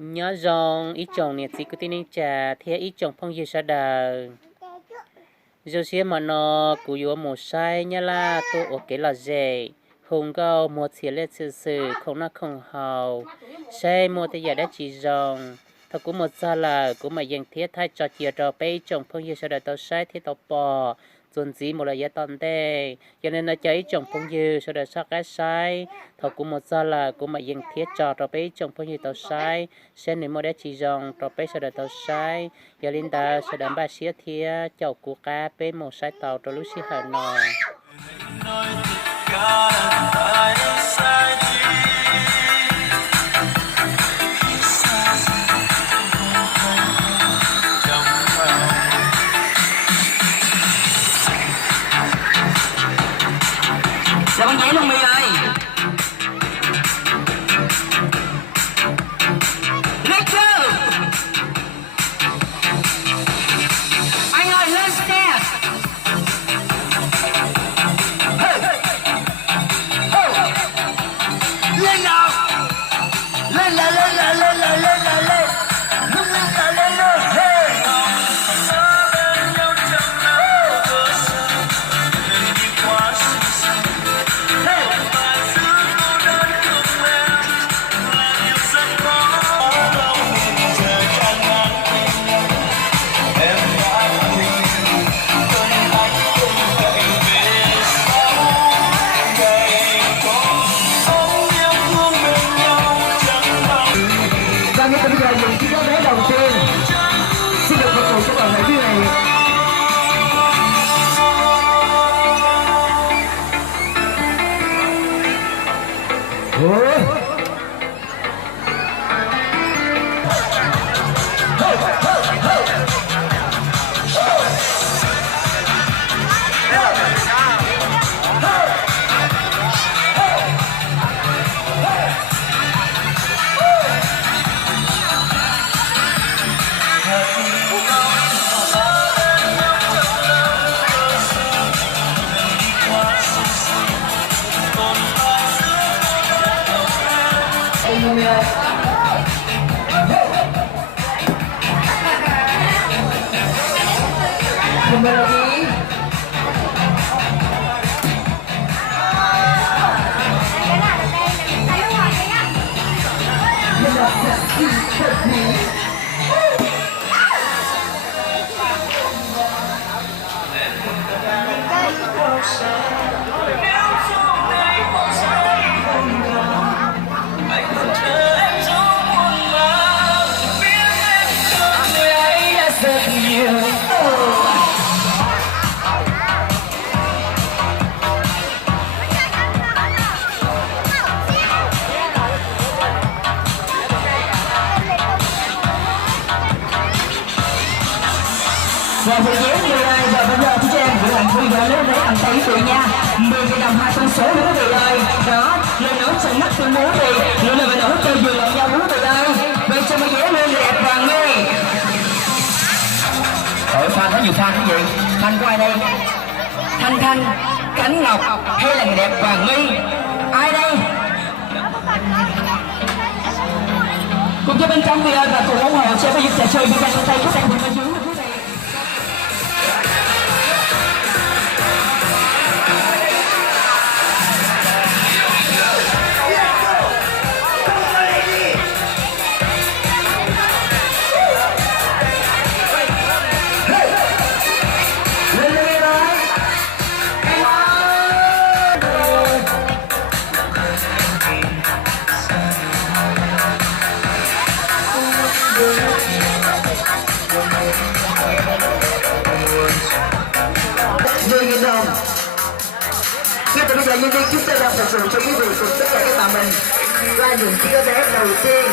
nhớ rằng ít chồng nè chỉ có tin anh trà thế ít chồng phong như sa đà rồi xí mà nó cụ yếu một sai nhá là tôi ở cái là gì không có một xí lên sự không nó không hào sai một thì giờ đã chỉ rằng thật cũng một sao là cũng mà dành thiết thay cho chia cho bé chồng phong như sa đà tao sai thế tao bỏ dồn dĩ một là giá tòn tê cho nên nó cháy chồng phong như sa đà sắc cái sai thật cũng một sao là cũng mà dành thiết cho bé chồng phong như tao sai sẽ nên một đã chỉ rằng cho bé sa đà tao sai giờ linh ta sẽ đảm bảo xía thia chậu của cá bé một sai tàu cho lúc xí hà nọ Dạ con nhảy luôn My ơi. Let's go. Anh ơi lên xe. Hey. Oh. Lên nào. Lên là lên là lên là lên là lên. Lúc lên là lên lên. Hey. Và ngay từ bây giờ những chiếc vé đầu tiên xin được phục vụ cho toàn thể quý vị. Melody. Và vị trí người ơi, và bây giờ chúng em gửi bạn video lên với tầm tay quý vị nha. 10.000 đồng 2 con số nữa quý vị ơi. Đó, lên nấu chân mắt chân bố đi. Luôn là nấu cho vừa lòng nhau quý vị ơi. Bây giờ mới ghé lên đẹp vàng đi. Fan có nhiều fan quý vị. Fan của ai đây? Thanh Thanh, Khánh Ngọc hay là người đẹp Hoàng My? Ai đây? Cùng cho bên trong video và cùng ủng hộ sẽ có những trò chơi bên tay của tay bên dưới. Ngay từ bây giờ nhân viên chúng tôi đang phục vụ cho quý vị cùng tất cả các bạn mình qua những chiếc vé đầu tiên.